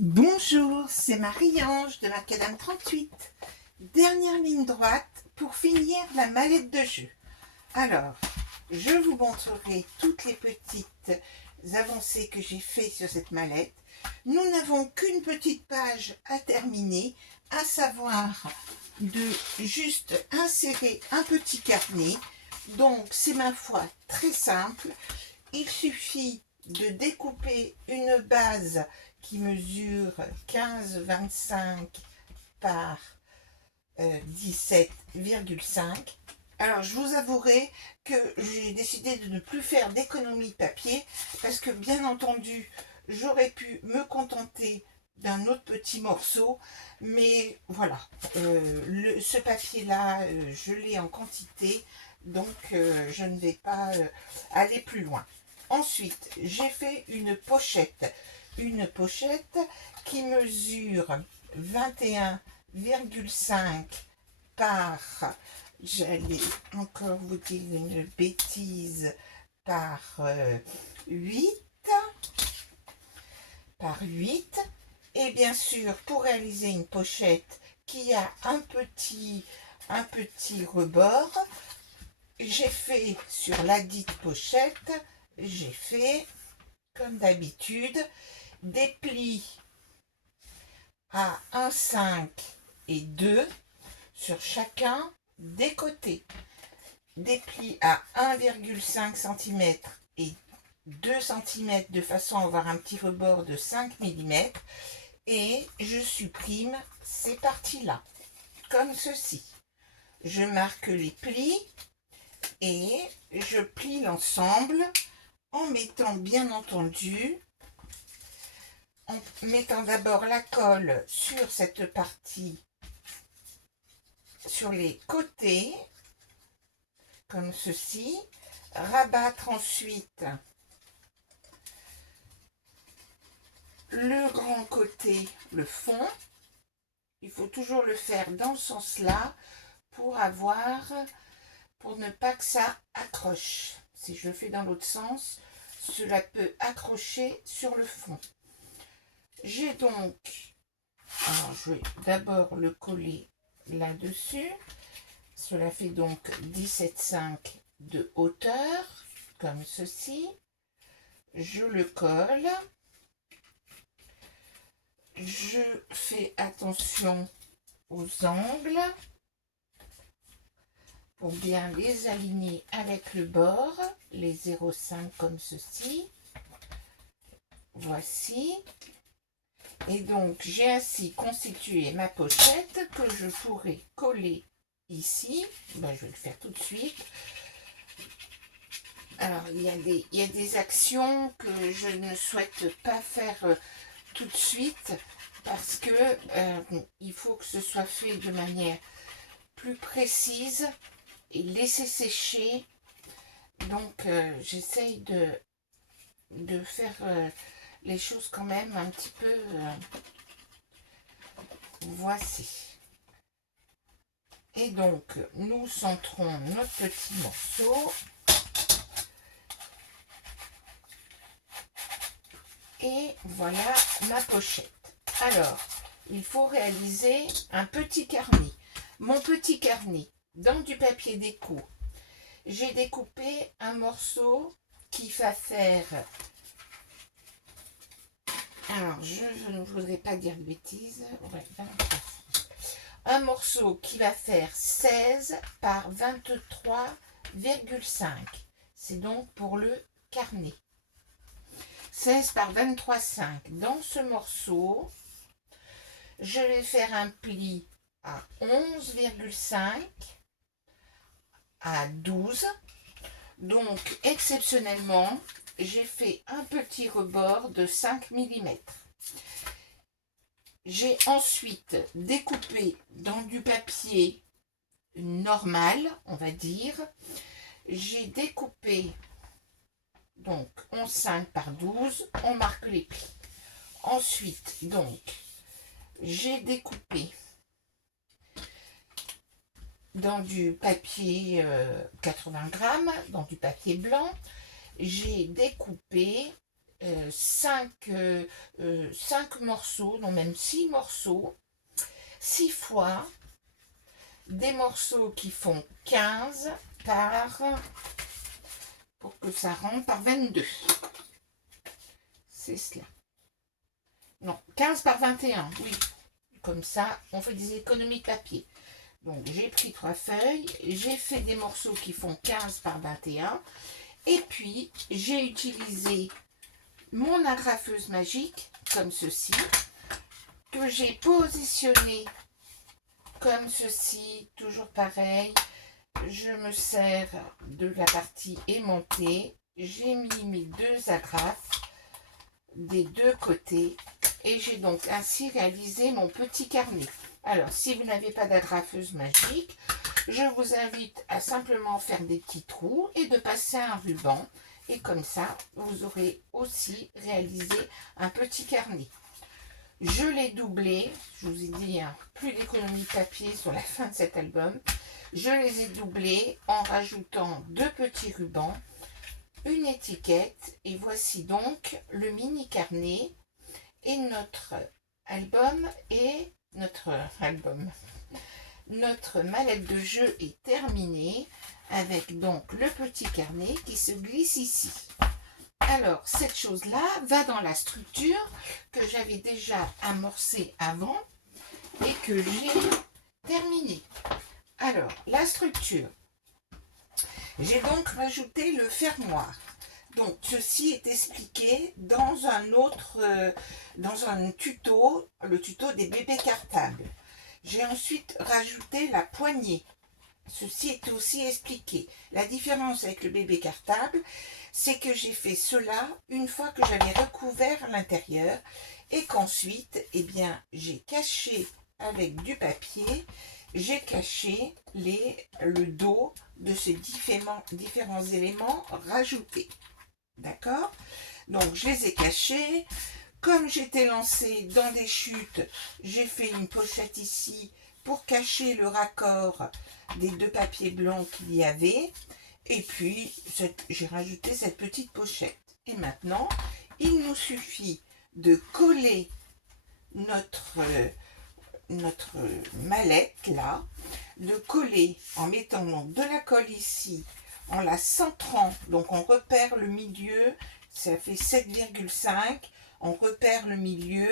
Bonjour, c'est Marie-Ange de Macadam 38. Dernière ligne droite pour finir la mallette de jeu. Alors, je vous montrerai toutes les petites avancées que j'ai faites sur cette mallette. Nous n'avons qu'une petite page à terminer, à savoir de juste insérer un petit carnet. Donc, c'est ma foi très simple. Il suffit de découper une base qui mesure 15,25 par 17,5. Alors, je vous avouerai que j'ai décidé de ne plus faire d'économie de papier parce que, bien entendu, j'aurais pu me contenter d'un autre petit morceau, mais voilà, ce papier-là, je l'ai en quantité, donc je ne vais pas aller plus loin. Ensuite, j'ai fait une pochette qui mesure 21,5 par, j'allais encore vous dire une bêtise, par 8, et bien sûr, pour réaliser une pochette qui a un petit rebord, j'ai fait sur la dite pochette, j'ai fait, comme d'habitude, des plis à 1,5 et 2 sur chacun des côtés. Des plis à 1,5 cm et 2 cm de façon à avoir un petit rebord de 5 mm. Et je supprime ces parties-là, comme ceci. Je marque les plis et je plie l'ensemble en mettant bien entendu, en mettant d'abord la colle sur cette partie, sur les côtés, comme ceci, rabattre ensuite le grand côté, le fond. Il faut toujours le faire dans ce sens-là pour ne pas que ça accroche. Si je le fais dans l'autre sens, cela peut accrocher sur le fond. J'ai donc, alors je vais d'abord le coller là-dessus. Cela fait donc 17,5 de hauteur, comme ceci. Je le colle. Je fais attention aux angles pour bien les aligner avec le bord, les 0,5 comme ceci. Voici. Et donc, j'ai ainsi constitué ma pochette que je pourrais coller ici. Ben, je vais le faire tout de suite. Alors, il y a des actions que je ne souhaite pas faire tout de suite parce que il faut que ce soit fait de manière plus précise et laisser sécher. Donc, j'essaye de faire les choses quand même un petit peu. Voici. Et donc, nous centrons notre petit morceau. Et voilà ma pochette. Alors, il faut réaliser un petit carnet. Mon petit carnet, dans du papier déco, j'ai découpé un morceau qui va faire... Alors, je ne voudrais pas dire de bêtises. Ouais, un morceau qui va faire 16 par 23,5. C'est donc pour le carnet. 16 par 23,5. Dans ce morceau, je vais faire un pli à 11,5 à 12. Donc, exceptionnellement, j'ai fait un petit rebord de 5 mm. J'ai ensuite découpé dans du papier normal, on va dire. J'ai découpé donc 11,5 par 12, on marque les plis. Ensuite, donc, j'ai découpé dans du papier 80 grammes, dans du papier blanc, j'ai découpé 5 morceaux, non même 6 morceaux, 6 fois des morceaux qui font 15 par, pour que ça rentre, par 22. C'est cela. Non, 15 par 21, oui. Comme ça, on fait des économies de papier. Donc, j'ai pris 3 feuilles, j'ai fait des morceaux qui font 15 par 21. Et puis, j'ai utilisé mon agrafeuse magique, comme ceci, que j'ai positionné comme ceci, toujours pareil. Je me sers de la partie aimantée. J'ai mis mes 2 agrafes des 2 côtés et j'ai donc ainsi réalisé mon petit carnet. Alors, si vous n'avez pas d'agrafeuse magique, je vous invite à simplement faire des petits trous et de passer un ruban. Et comme ça, vous aurez aussi réalisé un petit carnet. Je l'ai doublé, je vous ai dit, hein, plus d'économie de papier sur la fin de cet album. Je les ai doublés en rajoutant 2 petits rubans, une étiquette, et voici donc le mini carnet et notre album notre mallette de jeu est terminée avec donc le petit carnet qui se glisse ici. Alors, cette chose-là va dans la structure que j'avais déjà amorcée avant et que j'ai terminée. Alors, la structure. J'ai donc rajouté le fermoir. Donc, ceci est expliqué dans un tuto, le tuto des bébés cartables. J'ai ensuite rajouté la poignée. Ceci est aussi expliqué. La différence avec le bébé cartable, c'est que j'ai fait cela une fois que j'avais recouvert l'intérieur et qu'ensuite, eh bien, j'ai caché avec du papier, j'ai caché le dos de ces différents éléments rajoutés. D'accord? Donc, je les ai cachés. Comme j'étais lancée dans des chutes, j'ai fait une pochette ici pour cacher le raccord des 2 papiers blancs qu'il y avait. Et puis, j'ai rajouté cette petite pochette. Et maintenant, il nous suffit de coller notre mallette là, de coller en mettant donc de la colle ici, en la centrant. Donc, on repère le milieu, ça fait 7,5. On repère le milieu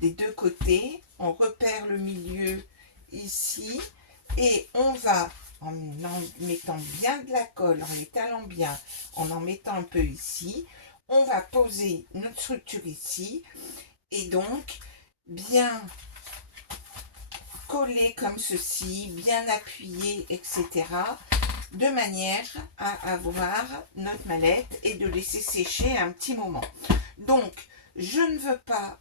des 2 côtés, on repère le milieu ici et on va, en mettant bien de la colle, en l'étalant bien, en mettant un peu ici, on va poser notre structure ici et donc bien coller comme ceci, bien appuyer, etc. de manière à avoir notre mallette et de laisser sécher un petit moment. Donc, je ne veux pas,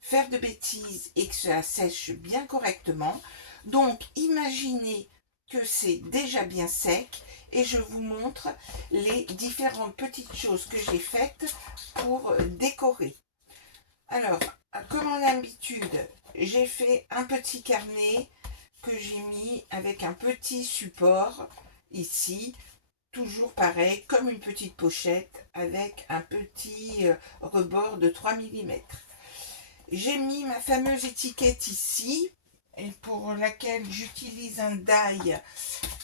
faire de bêtises et que ça sèche bien correctement. Donc, imaginez que c'est déjà bien sec et je vous montre les différentes petites choses que j'ai faites pour décorer. Alors, comme en habitude, j'ai fait un petit carnet que j'ai mis avec un petit support ici, toujours pareil, comme une petite pochette avec un petit rebord de 3 mm. J'ai mis ma fameuse étiquette ici, et pour laquelle j'utilise un die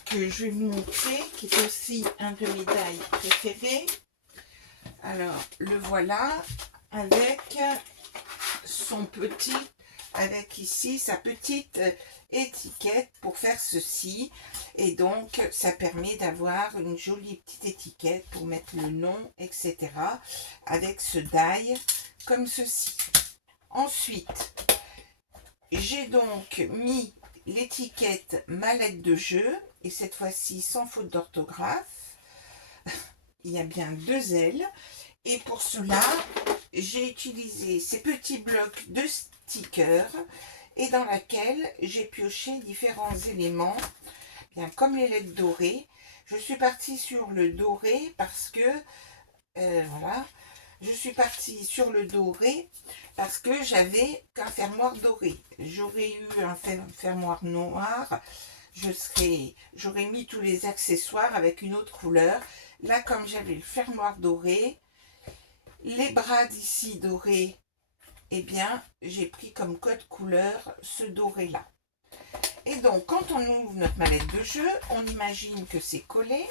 que je vais vous montrer, qui est aussi un de mes die préférés. Alors, le voilà, avec avec ici sa petite étiquette pour faire ceci. Et donc, ça permet d'avoir une jolie petite étiquette pour mettre le nom, etc. avec ce die comme ceci. Ensuite, j'ai donc mis l'étiquette mallette de jeu, et cette fois-ci sans faute d'orthographe. Il y a bien 2 L. Et pour cela, j'ai utilisé ces petits blocs de stickers et dans laquelle j'ai pioché différents éléments, bien comme les lettres dorées. Je suis partie sur le doré parce que, voilà, je suis partie sur le doré parce que j'avais qu'un fermoir doré. J'aurais eu un fermoir noir, j'aurais mis tous les accessoires avec une autre couleur. Là, comme j'avais le fermoir doré, Les bras d'ici dorés, eh bien, j'ai pris comme code couleur ce doré-là. Et donc, quand on ouvre notre mallette de jeu, on imagine que c'est collé.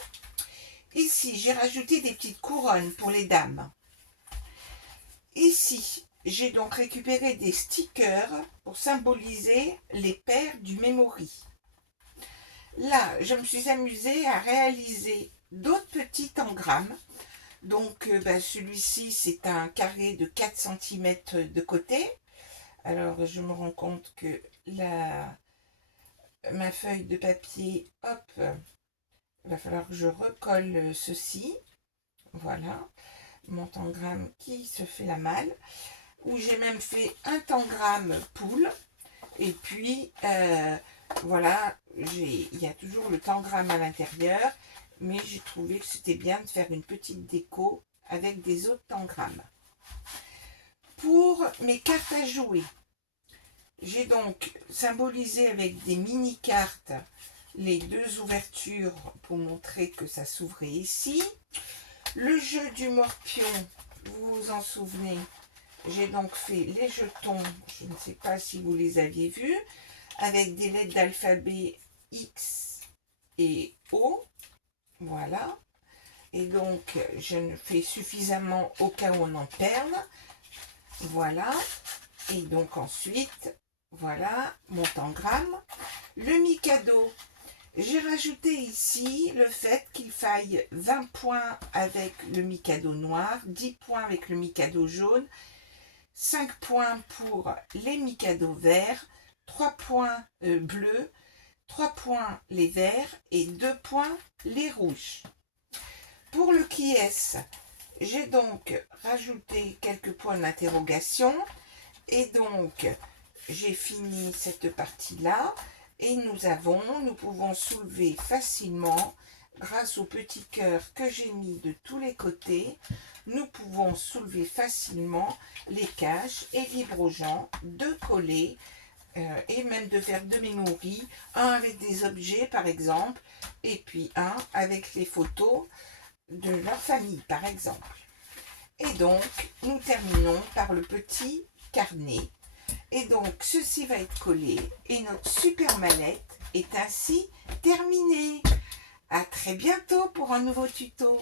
Ici, j'ai rajouté des petites couronnes pour les dames. Ici, j'ai donc récupéré des stickers pour symboliser les paires du memory. Là, je me suis amusée à réaliser d'autres petits engrammes. Donc, celui-ci, c'est un carré de 4 cm de côté. Alors, je me rends compte que ma feuille de papier, hop, il va falloir que je recolle ceci. Voilà, mon tangramme qui se fait la malle. Où j'ai même fait un tangramme poule. Et puis, voilà, il y a toujours le tangramme à l'intérieur. Mais j'ai trouvé que c'était bien de faire une petite déco avec des autres tangrammes. Pour mes cartes à jouer, j'ai donc symbolisé avec des mini-cartes les deux ouvertures pour montrer que ça s'ouvrait ici. Le jeu du morpion, vous vous en souvenez, j'ai donc fait les jetons, je ne sais pas si vous les aviez vus, avec des lettres d'alphabet X et O. Voilà. Et donc, je ne fais suffisamment au cas où on en perde. Voilà. Et donc ensuite, voilà mon tangramme. Le Mikado, j'ai rajouté ici le fait qu'il faille 20 points avec le Mikado noir, 10 points avec le Mikado jaune, 5 points pour les Mikado verts, 3 points bleus, 3 points les verts et 2 points les rouges. Pour le qui est-ce, j'ai donc rajouté quelques points d'interrogation et donc j'ai fini cette partie-là et nous pouvons soulever facilement, grâce au petit cœur que j'ai mis de tous les côtés, nous pouvons soulever facilement les caches et libre aux gens de coller et même de faire deux memory, un avec des objets par exemple, et puis un avec les photos de leur famille par exemple. Et donc, nous terminons par le petit carnet. Et donc, ceci va être collé et notre super mallette est ainsi terminée. À très bientôt pour un nouveau tuto.